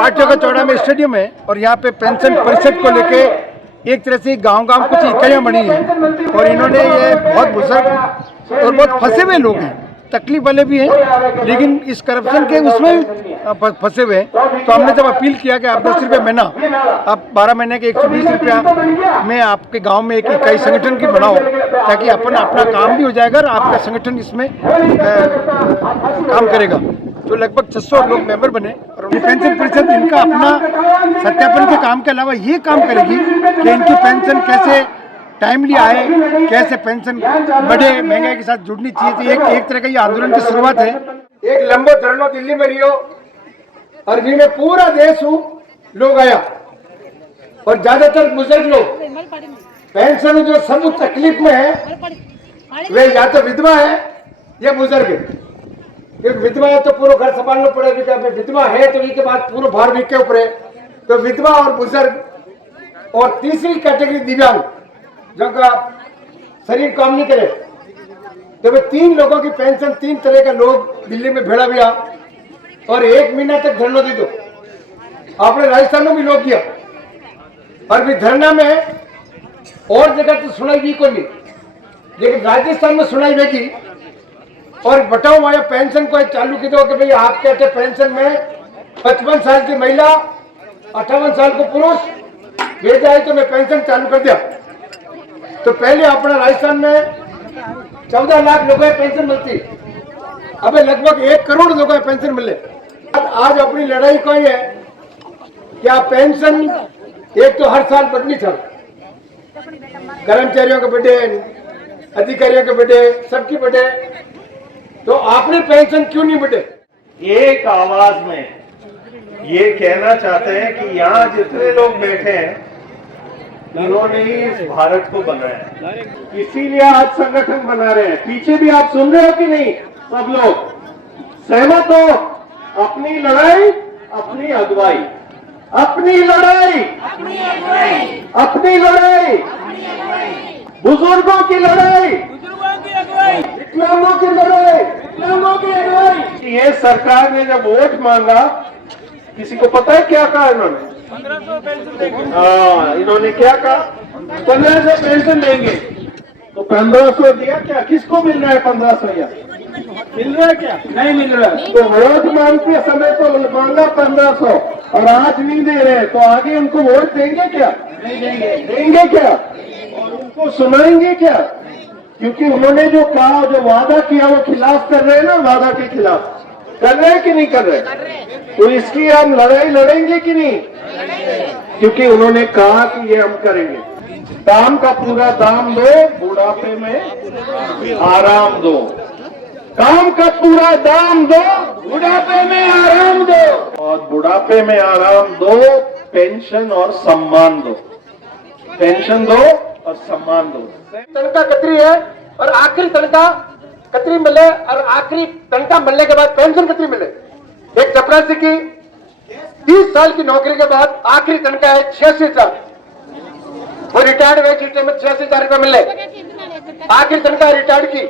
5 जगह चौड़ा में स्टेडियम है और यहाँ पे पेंशन परिषद को लेके एक तरह से गांव-गांव कुछ इकाइयाँ बनी हैं और इन्होंने ये बहुत बुजुर्ग और बहुत फंसे हुए लोग हैं, तकलीफ वाले भी हैं, लेकिन इस करप्शन के उसमें फंसे हुए हैं। तो हमने जब अपील किया कि आप 10 रुपये महीना, आप 12 महीने के 120 रुपया में आपके गांव में एक इकाई संगठन की बनाओ, ताकि अपना काम भी हो जाएगा और आपका संगठन इसमें काम करेगा। तो लगभग 600 लोग मेंबर बने और पेंशन परिषद इनका अपना सत्यापन के काम के अलावा ये काम करेगी कि इनकी पेंशन कैसे टाइमली आए, कैसे पेंशन बढ़े, महंगाई के साथ जुड़नी चाहिए। तो एक तरह का ये आंदोलन की शुरुआत है। एक लंबो धरनो दिल्ली में रियो और जिनमें पूरा देश लोग आया और ज्यादातर बुजुर्ग लोग पेंशन जो सब तकलीफ में है वे या तो विधवा है या बुजुर्ग है। क्योंकि विधवा है तो पूरा घर संभालना पड़ेगा, विधवा है तो इसके बाद पूरा भार भी के ऊपर है। तो विधवा और बुजुर्ग और तीसरी कैटेगरी दिव्यांग जिनका शरीर काम नहीं करे, तो वे 3 लोगों की पेंशन 3 तरह का लोग दिल्ली में भेड़ा गया और 1 महीना तक धरना दे दो। आपने राजस्थान में भी लोग किया और भी धरना में और जगह तो सुनाई भी कोई नहीं, लेकिन राजस्थान में सुनाई देगी और बताओ आया पेंशन को चालू की दो कि भाई आप कहते पेंशन में 55 साल की महिला 58 साल को पुरुष भेज जाए तो मैं पेंशन चालू कर दिया। तो पहले अपना राजस्थान में 14 लाख लोगों को पेंशन मिलती, अब लगभग 1 करोड़ लोगों को पेंशन मिले। आज अपनी लड़ाई कोई है कि आप पेंशन एक तो हर साल बढ़नी था, कर्मचारियों के बढ़े, अधिकारियों के बढ़े, सबकी बढ़े, तो आपने पेंशन क्यों नहीं बढ़े? एक आवाज में ये कहना चाहते हैं कि यहाँ जितने लोग बैठे हैं इन्होंने ही इस भारत को बनाया, इसीलिए आज संगठन बना रहे हैं। पीछे भी आप सुन रहे हो कि नहीं? सब लोग सहमत हो? अपनी लड़ाई अपनी अगुवाई, अपनी लड़ाई अपनी लड़ाई, बुजुर्गों की लड़ाई, विकलांगों की लड़ाई, विकलांगों की लड़ाई। ये सरकार ने जब वोट मांगा, किसी को पता है क्या कहा इन्होंने? 1500 इन्होंने क्या कहा? 1500 पेंशन देंगे। तो 1500 दिया क्या? किसको मिल रहा है 1500? या मिल रहा है क्या? नहीं मिल रहा है। तो वोट मांगते समय तो मांगा 1500 और आज नहीं दे रहे, तो आगे उनको वोट देंगे क्या? नहीं देंगे। देंगे क्या? और उनको सुनाएंगे क्या? क्योंकि उन्होंने जो कहा, जो वादा किया, वो खिलाफ कर रहे हैं ना, वादा के खिलाफ कर रहे हैं कि नहीं कर रहे? तो इसकी हम लड़ाई लड़ेंगे कि नहीं? क्योंकि उन्होंने कहा कि ये हम करेंगे। काम का पूरा दाम दो, बुढ़ापे में आराम दो। काम का पूरा दाम दो, बुढ़ापे में आराम दो। और बुढ़ापे में आराम दो, पेंशन और सम्मान दो। पेंशन दो और सम्मान दो। तनखा कतरी है और आखिरी तनखा कतरी मिले और आखिरी तनखा मिलने के बाद पेंशन कतरी मिले। एक चपरासी की 30 साल की नौकरी के बाद आखिरी तनखा है 86,000। वो रिटायर्ड हुए जिस में 86,000 रुपये मिले, आखिरी तनखा रिटायर्ड की।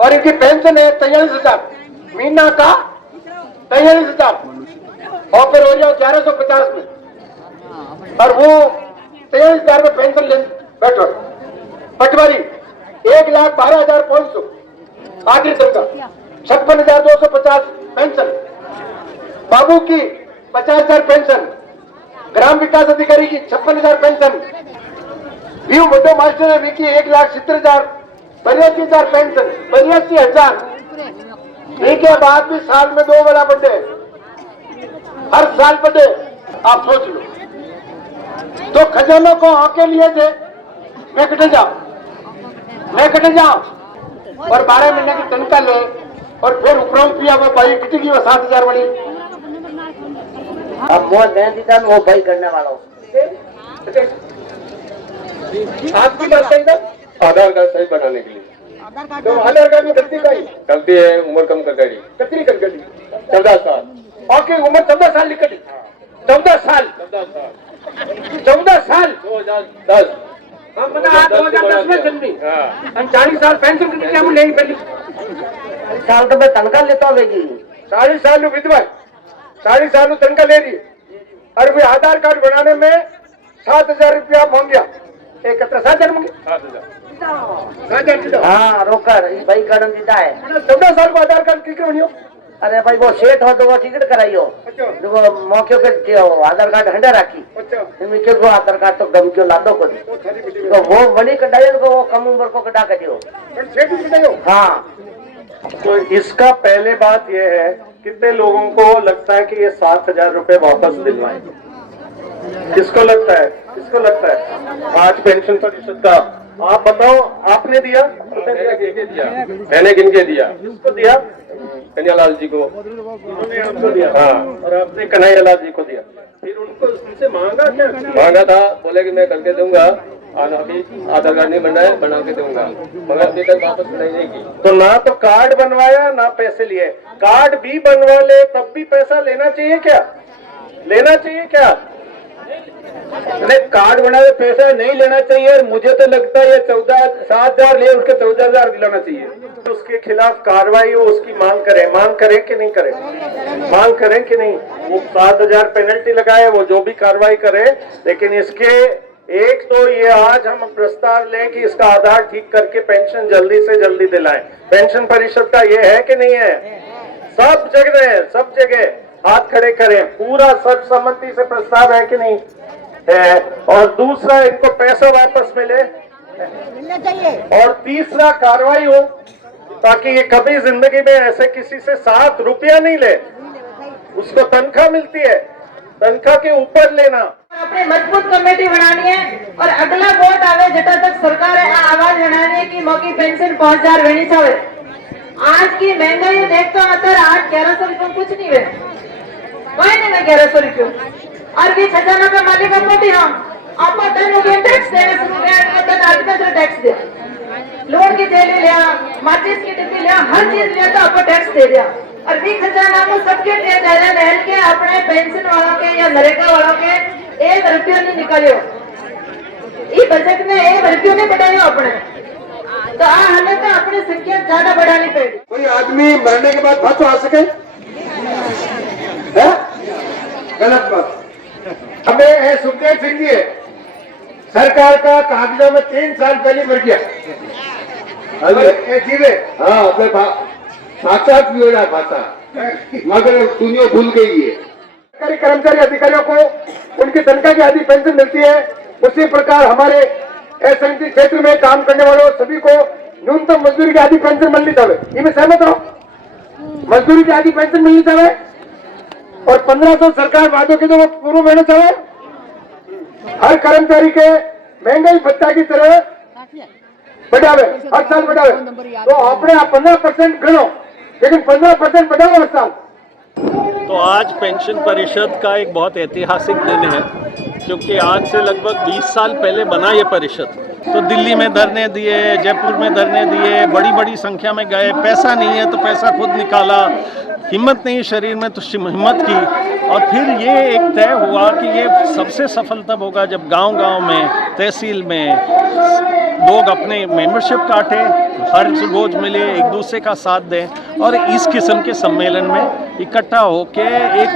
और इनकी पेंशन है 43,000 महीना का, 43,000 और फिर हो जाओ 1150 में, और वो 43,000 में पेंशन ले बैठो। पटवारी 1,12,500 आखिरी तनखा, 56,250 पेंशन। बाबू की 50,000 पेंशन, ग्राम विकास अधिकारी की 56,000 पेंशन, व्यू बड्डो मास्टर ने की 1,70,000, 82,000 पेंशन, 82,000। के बाद भी साल में 2 बड़ा बर्थडे, हर साल बर्थडे। आप सोच लो, तो खजानों को आके लिए थे, मैं कटे जाओ और 12 महीने की तनख्वाह ले और फिर उपराम पिया वो भाई कितनी वो 7,000 वाली। अब वो नहीं वो भाई करने वाला हो। आपकी बात सही था, आधार कार्ड सही बनाने के लिए। तो आधार कार्ड में गलती कही, गलती है उम्र कम कर दी, कितनी कर गई? 14 साल। ओके, उम्र 14 साल लिख दी। 14 साल 2010। हम बना 2010 में जन्मी, हम 40 साल पेंशन की क्या लेंगे? पहले 40 साल तो मैं तनख्वाह लेता हूँ। 40 साल विधवा, 40 साल तनख्वाह ले रही, और वे आधार कार्ड बनाने में 7,000 रुपया मांग गया। एक 7,000 मांगे 7,000 हाँ रोकर ई भाई करण दीदा है। 14 साल को आधार कार्ड क्यों नहीं हो? अरे भाई वो सेठ हो तो वो टिकट कराइयो। अच्छा वो मौके के आधार कार्ड हंडा राखी अच्छा इनमें के वो आधार कार्ड तो गम क्यों लादो को तो वो वनी कटायो को वो कम उम्र को कटा के दियो। सेठ भी बताइयो। हाँ तो इसका पहले बात यह है, कितने लोगों को लगता है कि ये 7,000 रुपए वापस दिलवाएं? किसको लगता है? किसको लगता है? आज पेंशन परिषद का आप बताओ, आपने दिया? मैंने किनके दिया? किसको दिया? कन्हैयालाल जी को। उन्होंने आपको दिया हाँ। और आपने कन्हैयालाल जी को दिया। फिर उनको उनसे मांगा क्या? मांगा था, बोले कि मैं करके दूंगा, अभी आधार कार्ड नहीं बना है, बना के दूंगा, मगर अभी तक वापस नहीं की। तो ना तो कार्ड बनवाया ना पैसे लिए। कार्ड भी बनवा ले तब भी पैसा लेना चाहिए क्या? लेना चाहिए क्या? नहीं, कार्ड बनाए पैसा नहीं लेना चाहिए। और मुझे तो लगता है ये 7,000 ले उसके 14,000 दिलाना चाहिए। तो उसके खिलाफ कार्रवाई हो, उसकी मांग करें कि नहीं करें? मांग करें कि नहीं? वो 7,000 पेनल्टी लगाए, वो जो भी कार्रवाई करे, लेकिन इसके एक तो ये आज हम प्रस्ताव लें कि इसका आधार ठीक करके पेंशन जल्दी से जल्दी दिलाएं। पेंशन परिषद का ये है कि नहीं है? सब जगह हाथ खड़े करें, पूरा सर्वसम्मति से प्रस्ताव है कि नहीं है? और दूसरा, इनको पैसा वापस मिलना चाहिए। और तीसरा, कार्रवाई हो ताकि ये कभी जिंदगी में ऐसे किसी से 7 रुपया नहीं ले। उसको तनख्वाह मिलती है, तनख्वाह के ऊपर लेना। अपनी मजबूत कमेटी बनानी है और अगला वोट आवे जटा तक सरकार है आवाज बनानी है कि मौकी पेंशन 5,000 वेनी चाहे। आज की महंगाई देखते अंतर 8-1100 रुपये कुछ नहीं है, कोई नहीं है 1100 रुपये। और भी खजाना का मालिक अपनी आप टैक्स देने शुरू किया, टैक्स दे, लोन की थैली लिया, माचिस की डिब्बी लिया, हर चीज लिया तो आपको टैक्स दे दिया। और भी खजाना को सबके नहल के अपने पेंशन वालों के या नरेगा वालों के 1 रुपया नहीं निकालियो। ये बजट में 1 रुपया नहीं बढ़ायो अपने, तो हमें तो अपनी संख्या ज्यादा बढ़ानी पड़ेगी। कोई आदमी मरने के बाद वापस आ सके? है? गलत बात। हमें सुखदेव सिंह जी सरकार का कागजों में 3 साल पहले मर गया। जीवे हाँ अपने साक्षात भी हो रहा भाषा, मगर दुनिया भूल गई है। सरकारी कर्मचारी अधिकारियों को उनकी तनख्वाह की आधी पेंशन मिलती है, उसी प्रकार हमारे असंगठित क्षेत्र में काम करने वालों सभी को न्यूनतम मजदूरी की आधी पेंशन मिलनी चाहिए। ये मैं सहमत हूँ, मजदूरी की आधी पेंशन मिलनी चाहिए और 1,500 सरकार वादों के जो वो पूर्ण होना चाहिए। हर कर्मचारी के महंगाई भत्ता की तरह बढ़ावे, हर साल बढ़ावे। तो अपने 15% गणो, लेकिन 15% बढ़ाओ हर साल। तो आज पेंशन परिषद का एक बहुत ऐतिहासिक दिन है, क्योंकि आज से लगभग 20 साल पहले बना ये परिषद। तो दिल्ली में धरने दिए, जयपुर में धरने दिए, बड़ी बड़ी संख्या में गए, पैसा नहीं है तो पैसा खुद निकाला, हिम्मत नहीं शरीर में तो हिम्मत की, और फिर ये एक तय हुआ कि ये सबसे सफल तब होगा जब गांव-गांव में, तहसील में लोग अपने मेंबरशिप काटे, हर रोज मिले, एक दूसरे का साथ दें और इस किस्म के सम्मेलन में इकट्ठा होके एक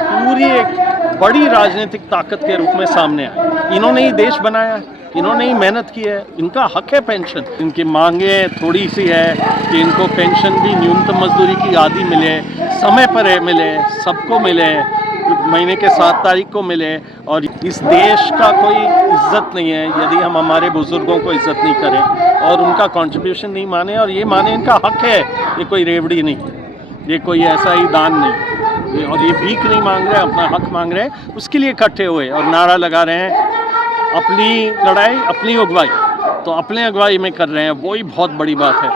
बड़ी राजनीतिक ताकत के रूप में सामने आए। इन्होंने ही देश बनाया, इन्होंने ही मेहनत की है, इनका हक है पेंशन। इनकी मांगे थोड़ी सी है कि इनको पेंशन भी न्यूनतम मजदूरी की आधी मिले, समय पर मिले, सबको मिले, महीने के 7 तारीख को मिले। और इस देश का कोई इज्जत नहीं है यदि हम हमारे बुजुर्गों को इज्जत नहीं करें और उनका कंट्रीब्यूशन नहीं माने और ये माने इनका हक है। ये कोई रेवड़ी नहीं, ये कोई ऐसा ही दान नहीं, और ये भीख नहीं मांग रहे, अपना हक मांग रहे हैं, उसके लिए इकट्ठे हुए और नारा लगा रहे हैं अपनी लड़ाई अपनी अगुवाई। तो अपने अगुवाई में कर रहे हैं, वही बहुत बड़ी बात है।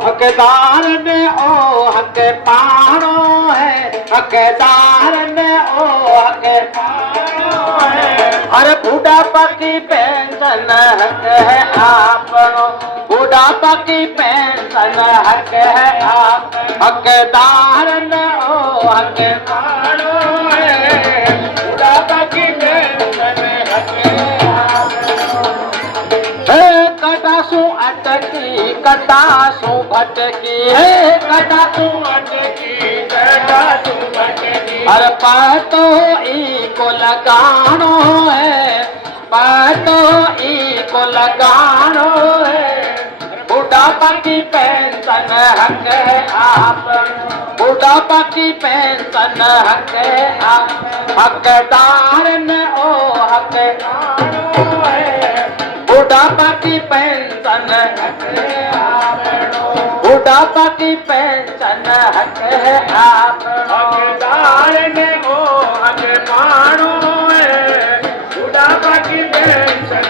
हकदार ने ओ हक पारो है, हकदार ने ओ हक पारो है। अरे बुढ़ापा की पेंशन हक है आपको, बुढ़ापा की पेंशन हक है आप, हकदार ने ओ हक पारो है, बुढ़ापा की पेंशन हक है आपको। कटासू अटकी, कटासू भटकी है, कटासू अटकी। अरे पातो ई को लगानो है, पातो ई को लगानो है, बुढ़ापा की पेंशन हक है आप, बुढ़ापा की पेंशन हक है आप, हकदार न ओ हकदार है, बुढ़ापा की पेंशन हक है आप, बुढ़ापा की पेंशन हक है आप, हकदार ने ओ हक मानो है, बुढ़ापा की पेंशन